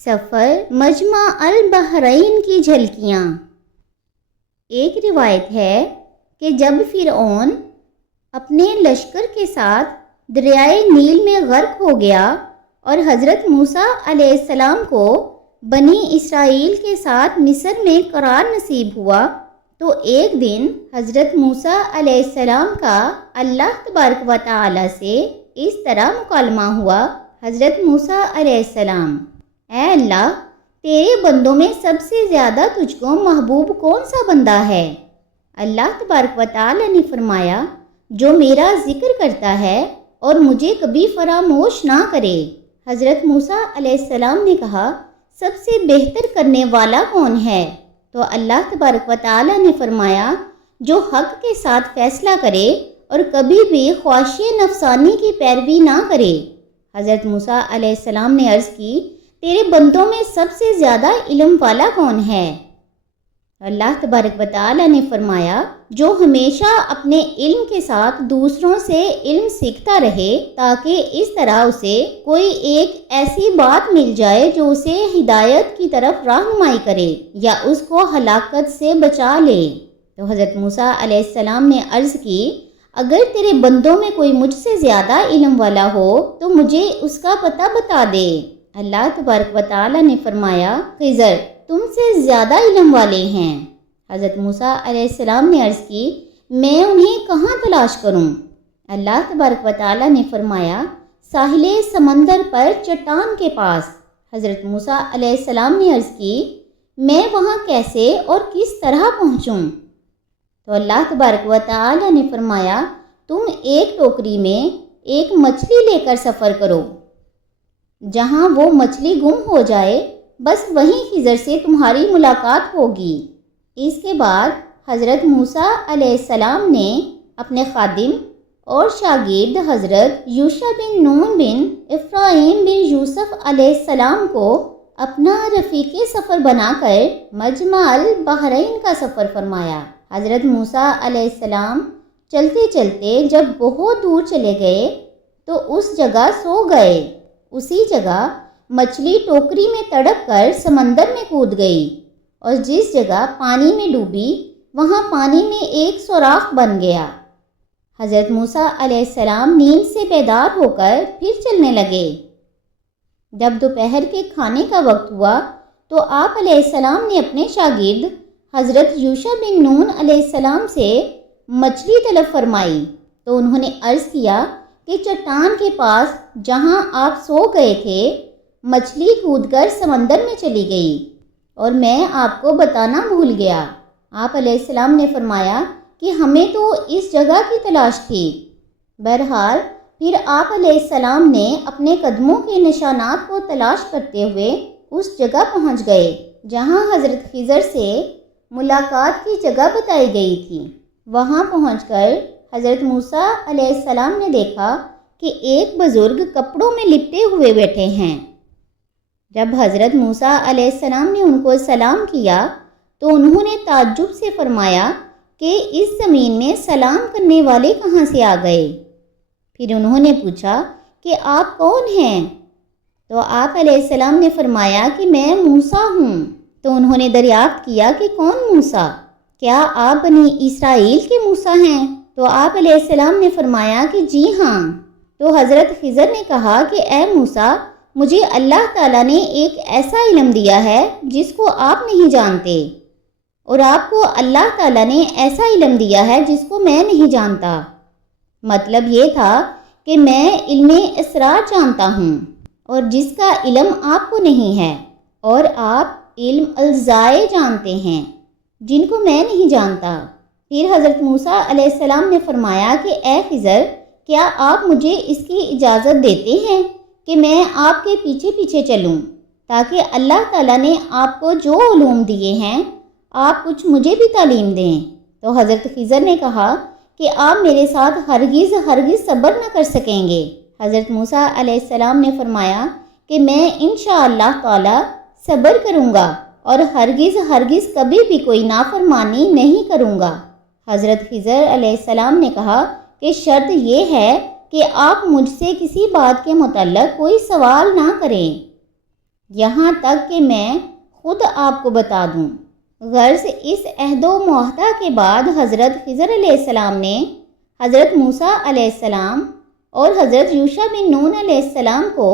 سفر مجمع البحرین کی جھلکیاں۔ ایک روایت ہے کہ جب فرعون اپنے لشکر کے ساتھ دریائے نیل میں غرق ہو گیا اور حضرت موسیٰ علیہ السلام کو بنی اسرائیل کے ساتھ مصر میں قرار نصیب ہوا، تو ایک دن حضرت موسیٰ علیہ السلام کا اللہ تبارک و تعالی سے اس طرح مکالمہ ہوا۔ حضرت موسیٰ علیہ السلام: اے اللہ، تیرے بندوں میں سب سے زیادہ تجھ کو محبوب کون سا بندہ ہے؟ اللہ تبارک و تعالی نے فرمایا، جو میرا ذکر کرتا ہے اور مجھے کبھی فراموش نہ کرے۔ حضرت موسیٰ علیہ السلام نے کہا، سب سے بہتر کرنے والا کون ہے؟ تو اللہ تبارک و تعالی نے فرمایا، جو حق کے ساتھ فیصلہ کرے اور کبھی بھی خواہش نفسانی کی پیروی نہ کرے۔ حضرت موسیٰ علیہ السلام نے عرض کی، تیرے بندوں میں سب سے زیادہ علم والا کون ہے؟ اللہ تبارک و تعالی نے فرمایا، جو ہمیشہ اپنے علم کے ساتھ دوسروں سے علم سیکھتا رہے، تاکہ اس طرح اسے کوئی ایک ایسی بات مل جائے جو اسے ہدایت کی طرف رہنمائی کرے یا اس کو ہلاکت سے بچا لے۔ تو حضرت موسیٰ علیہ السلام نے عرض کی، اگر تیرے بندوں میں کوئی مجھ سے زیادہ علم والا ہو تو مجھے اس کا پتہ بتا دے۔ اللہ تبارک و تعالی نے فرمایا، خضر تم سے زیادہ علم والے ہیں۔ حضرت موسیٰ علیہ السلام نے عرض کی، میں انہیں کہاں تلاش کروں؟ اللہ تبارک و تعالی نے فرمایا، ساحل سمندر پر چٹان کے پاس۔ حضرت موسیٰ علیہ السلام نے عرض کی، میں وہاں کیسے اور کس طرح پہنچوں؟ تو اللہ تبارک و تعالی نے فرمایا، تم ایک ٹوکری میں ایک مچھلی لے کر سفر کرو، جہاں وہ مچھلی گم ہو جائے بس وہیں خضر سے تمہاری ملاقات ہوگی۔ اس کے بعد حضرت موسیٰ علیہ السلام نے اپنے خادم اور شاگرد حضرت یوشع بن نون بن افراہیم بن یوسف علیہ السلام کو اپنا رفیق سفر بنا کر مجمع البحرین کا سفر فرمایا۔ حضرت موسیٰ علیہ السلام چلتے چلتے جب بہت دور چلے گئے تو اس جگہ سو گئے۔ اسی جگہ مچھلی ٹوکری میں تڑپ کر سمندر میں کود گئی، اور جس جگہ پانی میں ڈوبی وہاں پانی میں ایک سوراخ بن گیا۔ حضرت موسیٰ علیہ السلام نیند سے بیدار ہو کر پھر چلنے لگے۔ جب دوپہر کے کھانے کا وقت ہوا تو آپ علیہ السلام نے اپنے شاگرد حضرت یوشع بن نون علیہ السلام سے مچھلی طلب فرمائی، تو انہوں نے عرض کیا کہ چٹان کے پاس جہاں آپ سو گئے تھے مچھلی کود کر سمندر میں چلی گئی اور میں آپ کو بتانا بھول گیا۔ آپ علیہ السلام نے فرمایا کہ ہمیں تو اس جگہ کی تلاش تھی۔ بہرحال پھر آپ علیہ السلام نے اپنے قدموں کے نشانات کو تلاش کرتے ہوئے اس جگہ پہنچ گئے جہاں حضرت خضر سے ملاقات کی جگہ بتائی گئی تھی۔ وہاں پہنچ کر حضرت موسیٰ علیہ السلام نے دیکھا کہ ایک بزرگ کپڑوں میں لپٹے ہوئے بیٹھے ہیں۔ جب حضرت موسیٰ علیہ السلام نے ان کو سلام کیا تو انہوں نے تعجب سے فرمایا کہ اس زمین میں سلام کرنے والے کہاں سے آ گئے؟ پھر انہوں نے پوچھا کہ آپ کون ہیں؟ تو آپ علیہ السلام نے فرمایا کہ میں موسیٰ ہوں۔ تو انہوں نے دریافت کیا کہ کون موسیٰ؟ کیا آپ بنی اسرائیل کے موسیٰ ہیں؟ تو آپ علیہ السلام نے فرمایا کہ جی ہاں۔ تو حضرت خضر نے کہا کہ اے موسیٰ، مجھے اللہ تعالیٰ نے ایک ایسا علم دیا ہے جس کو آپ نہیں جانتے، اور آپ کو اللہ تعالیٰ نے ایسا علم دیا ہے جس کو میں نہیں جانتا۔ مطلب یہ تھا کہ میں علم اسرار جانتا ہوں اور جس کا علم آپ کو نہیں ہے، اور آپ علم الزائے جانتے ہیں جن کو میں نہیں جانتا۔ پھر حضرت موسیٰ علیہ السلام نے فرمایا کہ اے خضر، کیا آپ مجھے اس کی اجازت دیتے ہیں کہ میں آپ کے پیچھے پیچھے چلوں، تاکہ اللہ تعالیٰ نے آپ کو جو علوم دیے ہیں آپ کچھ مجھے بھی تعلیم دیں؟ تو حضرت خضر نے کہا کہ آپ میرے ساتھ ہرگز صبر نہ کر سکیں گے۔ حضرت موسیٰ علیہ السلام نے فرمایا کہ میں انشاءاللہ تعالی صبر کروں گا اور ہرگز کبھی بھی کوئی نافرمانی نہیں کروں گا۔ حضرت خضر علیہ السلام نے کہا کہ شرط یہ ہے کہ آپ مجھ سے کسی بات کے متعلق کوئی سوال نہ کریں۔ یہاں تک کہ میں خود آپ کو بتا دوں۔ غرض اس عہد و معاہدہ کے بعد حضرت خضر علیہ السلام نے حضرت موسیٰ علیہ السلام اور حضرت یوشع بن نون علیہ السلام کو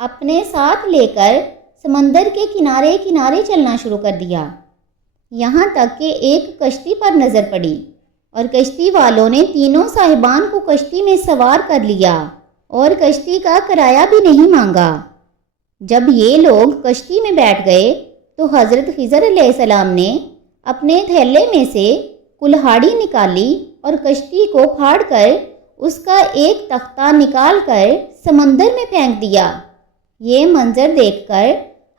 اپنے ساتھ لے کر سمندر کے کنارے کنارے چلنا شروع کر دیا، یہاں تک کہ ایک کشتی پر نظر پڑی اور کشتی والوں نے تینوں صاحبان کو کشتی میں سوار کر لیا اور کشتی کا کرایہ بھی نہیں مانگا۔ جب یہ لوگ کشتی میں بیٹھ گئے تو حضرت خضر علیہ السلام نے اپنے تھیلے میں سے کلہاڑی نکالی اور کشتی کو پھاڑ کر اس کا ایک تختہ نکال کر سمندر میں پھینک دیا۔ یہ منظر دیکھ کر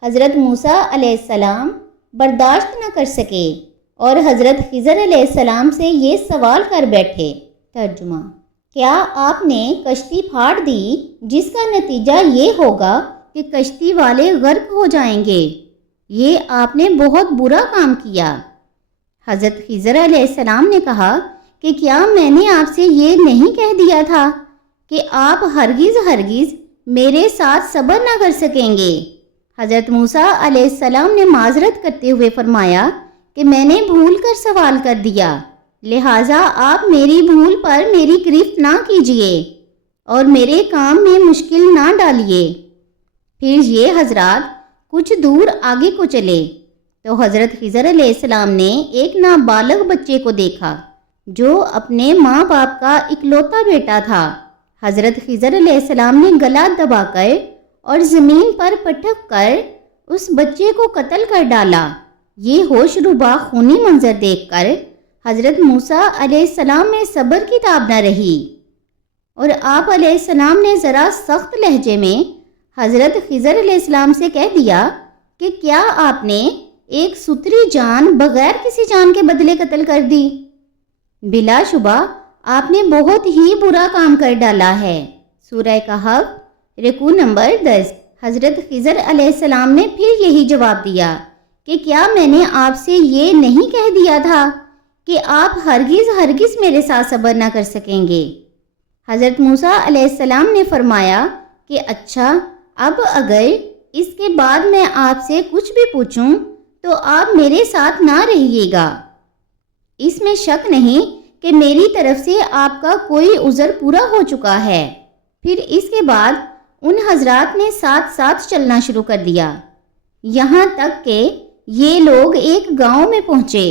حضرت موسیٰ علیہ السلام برداشت نہ کر سکے اور حضرت خضر علیہ السلام سے یہ سوال کر بیٹھے۔ ترجمہ: کیا آپ نے کشتی پھاڑ دی جس کا نتیجہ یہ ہوگا کہ کشتی والے غرق ہو جائیں گے؟ یہ آپ نے بہت برا کام کیا۔ حضرت خضر علیہ السلام نے کہا کہ کیا میں نے آپ سے یہ نہیں کہہ دیا تھا کہ آپ ہرگز ہرگز میرے ساتھ صبر نہ کر سکیں گے؟ حضرت موسیٰ علیہ السلام نے معذرت کرتے ہوئے فرمایا کہ میں نے بھول کر سوال کر دیا، لہٰذا آپ میری بھول پر میری گرفت نہ کیجیے اور میرے کام میں مشکل نہ ڈالیے۔ پھر یہ حضرات کچھ دور آگے کو چلے تو حضرت خضر علیہ السلام نے ایک نابالغ بچے کو دیکھا جو اپنے ماں باپ کا اکلوتا بیٹا تھا۔ حضرت خضر علیہ السلام نے گلا دبا کر اور زمین پر پٹک کر اس بچے کو قتل کر ڈالا۔ یہ ہوش ربا خونی منظر دیکھ کر حضرت موسیٰ علیہ السلام میں صبر کی تاب نہ رہی اور آپ علیہ السلام نے ذرا سخت لہجے میں حضرت خضر علیہ السلام سے کہہ دیا کہ کیا آپ نے ایک ستھری جان بغیر کسی جان کے بدلے قتل کر دی؟ بلا شبہ آپ نے بہت ہی برا کام کر ڈالا ہے۔ سورہ کہف رکوع نمبر 10۔ حضرت خضر علیہ السلام نے پھر یہی جواب دیا کہ کیا میں نے آپ سے یہ نہیں کہہ دیا تھا کہ آپ ہرگز ہرگز میرے ساتھ صبر نہ کر سکیں گے؟ حضرت موسیٰ علیہ السلام نے فرمایا کہ اچھا، اب اگر اس کے بعد میں آپ سے کچھ بھی پوچھوں تو آپ میرے ساتھ نہ رہیے گا۔ اس میں شک نہیں کہ میری طرف سے آپ کا کوئی عذر پورا ہو چکا ہے۔ پھر اس کے بعد ان حضرات نے ساتھ ساتھ چلنا شروع کر دیا، یہاں تک کہ یہ لوگ ایک گاؤں میں پہنچے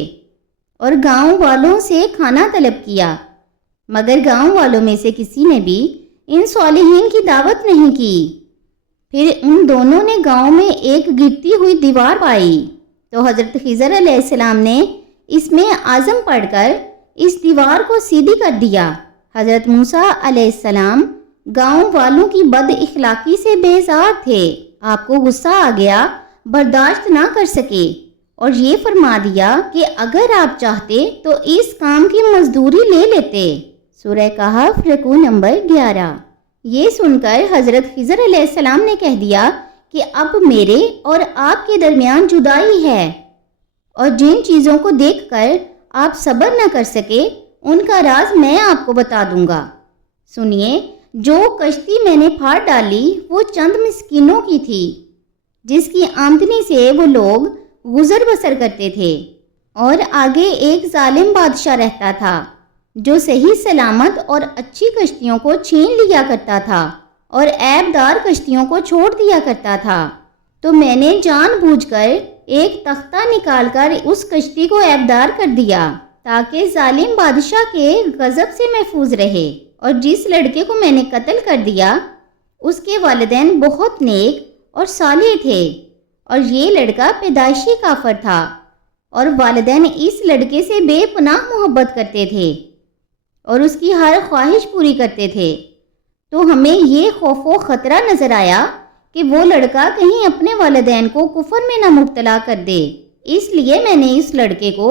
اور گاؤں والوں سے کھانا طلب کیا، مگر گاؤں والوں میں سے کسی نے بھی ان صالحین کی دعوت نہیں کی۔ پھر ان دونوں نے گاؤں میں ایک گرتی ہوئی دیوار پائی تو حضرت خضر علیہ السلام نے اس میں عزم پڑھ کر اس دیوار کو سیدھی کر دیا۔ حضرت موسیٰ علیہ السلام گاؤں والوں کی بد اخلاقی سے بیزار تھے، آپ کو غصہ آ گیا، برداشت نہ کر سکے اور یہ فرما دیا کہ اگر آپ چاہتے تو اس کام کی مزدوری لے لیتے۔ سورہ کہف رکوع نمبر 11۔ یہ سن کر حضرت خضر علیہ السلام نے کہہ دیا کہ اب میرے اور آپ کے درمیان جدائی ہے اور جن چیزوں کو دیکھ کر آپ صبر نہ کر سکے ان کا راز میں آپ کو بتا دوں گا۔ سنیے، جو کشتی میں نے پھاڑ ڈالی وہ چند مسکینوں کی تھی جس کی آمدنی سے وہ لوگ گزر بسر کرتے تھے، اور آگے ایک ظالم بادشاہ رہتا تھا جو صحیح سلامت اور اچھی کشتیوں کو چھین لیا کرتا تھا اور عیب دار کشتیوں کو چھوڑ دیا کرتا تھا۔ تو میں نے جان بوجھ کر ایک تختہ نکال کر اس کشتی کو عیب دار کر دیا تاکہ ظالم بادشاہ کے غضب سے محفوظ رہے، اور جس لڑکے کو میں نے قتل کر دیا اس کے والدین بہت نیک اور صالح تھے، اور یہ لڑکا پیدائشی کافر تھا اور والدین اس لڑکے سے بے پناہ محبت کرتے تھے اور اس کی ہر خواہش پوری کرتے تھے۔ تو ہمیں یہ خوف و خطرہ نظر آیا کہ وہ لڑکا کہیں اپنے والدین کو کفر میں نہ مبتلا کر دے، اس لیے میں نے اس لڑکے کو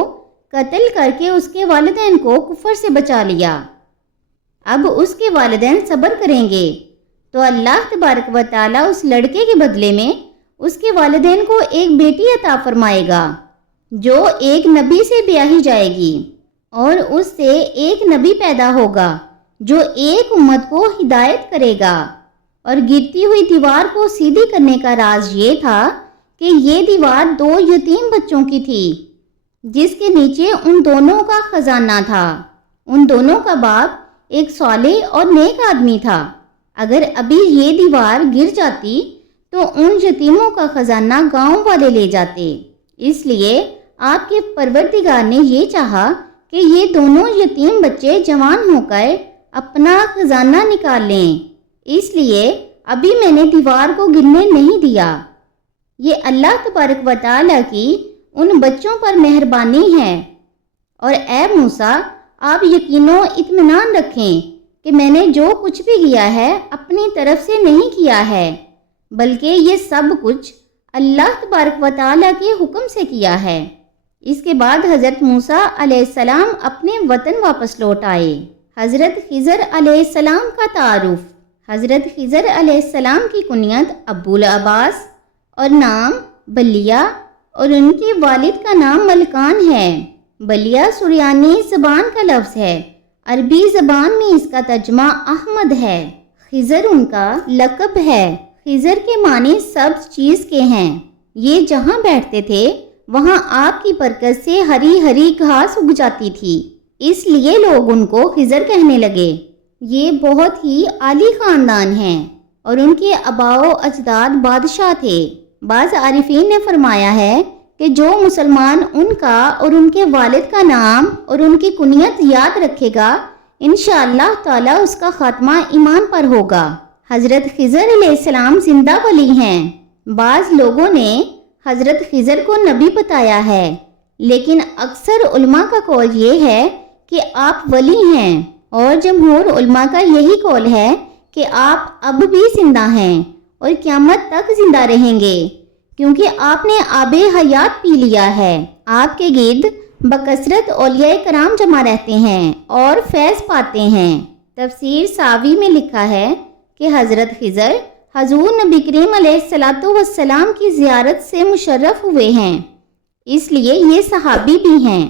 قتل کر کے اس کے والدین کو کفر سے بچا لیا۔ اب اس کے والدین صبر کریں گے تو اللہ تبارک و تعالیٰ اس لڑکے کے بدلے میں اس کے والدین کو ایک بیٹی عطا فرمائے گا جو ایک نبی سے بیاہی جائے گی، اور اس سے ایک نبی پیدا ہوگا جو ایک امت کو ہدایت کرے گا۔ اور گرتی ہوئی دیوار کو سیدھی کرنے کا راز یہ تھا کہ یہ دیوار 2 یتیم بچوں کی تھی جس کے نیچے ان دونوں کا خزانہ تھا۔ ان دونوں کا باپ ایک صالح اور نیک آدمی تھا۔ اگر ابھی یہ دیوار گر جاتی تو ان یتیموں کا خزانہ گاؤں والے لے جاتے، اس لیے آپ کے پروردگار نے یہ چاہا کہ یہ دونوں یتیم بچے جوان ہو کر اپنا خزانہ نکال لیں، اس لیے ابھی میں نے دیوار کو گرنے نہیں دیا۔ یہ اللہ تبارک و تعالیٰ کی ان بچوں پر مہربانی ہے۔ اور اے موسیٰ، آپ یقین و اطمینان رکھیں کہ میں نے جو کچھ بھی کیا ہے اپنی طرف سے نہیں کیا ہے، بلکہ یہ سب کچھ اللہ تبارک و تعالیٰ کے حکم سے کیا ہے۔ اس کے بعد حضرت موسیٰ علیہ السلام اپنے وطن واپس لوٹ آئے۔ حضرت خضر علیہ السلام کا تعارف۔ حضرت خضر علیہ السلام کی کنیت ابو العباس اور نام بلیہ اور ان کے والد کا نام ملکان ہے۔ بلیہ سریانی زبان کا لفظ ہے، عربی زبان میں اس کا ترجمہ احمد ہے۔ خضر ان کا لقب ہے۔ خضر کے معنی سبز چیز کے ہیں۔ یہ جہاں بیٹھتے تھے وہاں آپ کی برکت سے ہری ہری گھاس اگ جاتی تھی، اس لیے لوگ ان کو خضر کہنے لگے۔ یہ بہت ہی عالی خاندان ہیں اور ان کے آباء و اجداد بادشاہ تھے۔ بعض عارفین نے فرمایا ہے کہ جو مسلمان ان کا اور ان کے والد کا نام اور ان کی کنیت یاد رکھے گا انشاءاللہ تعالی اس کا خاتمہ ایمان پر ہوگا۔ حضرت خضر علیہ السلام زندہ ولی ہیں۔ بعض لوگوں نے حضرت خضر کو نبی بتایا ہے، لیکن اکثر علماء کا قول یہ ہے کہ آپ ولی ہیں، اور جمہور علماء کا یہی قول ہے کہ آپ اب بھی زندہ ہیں اور قیامت تک زندہ رہیں گے، کیونکہ آپ نے آب حیات پی لیا ہے۔ آپ کے گرد بکثرت اولیاء کرام جمع رہتے ہیں اور فیض پاتے ہیں۔ تفسیر ساوی میں لکھا ہے کہ حضرت خضر حضور نبی کریم علیہ السلام کی زیارت سے مشرف ہوئے ہیں، اس لیے یہ صحابی بھی ہیں۔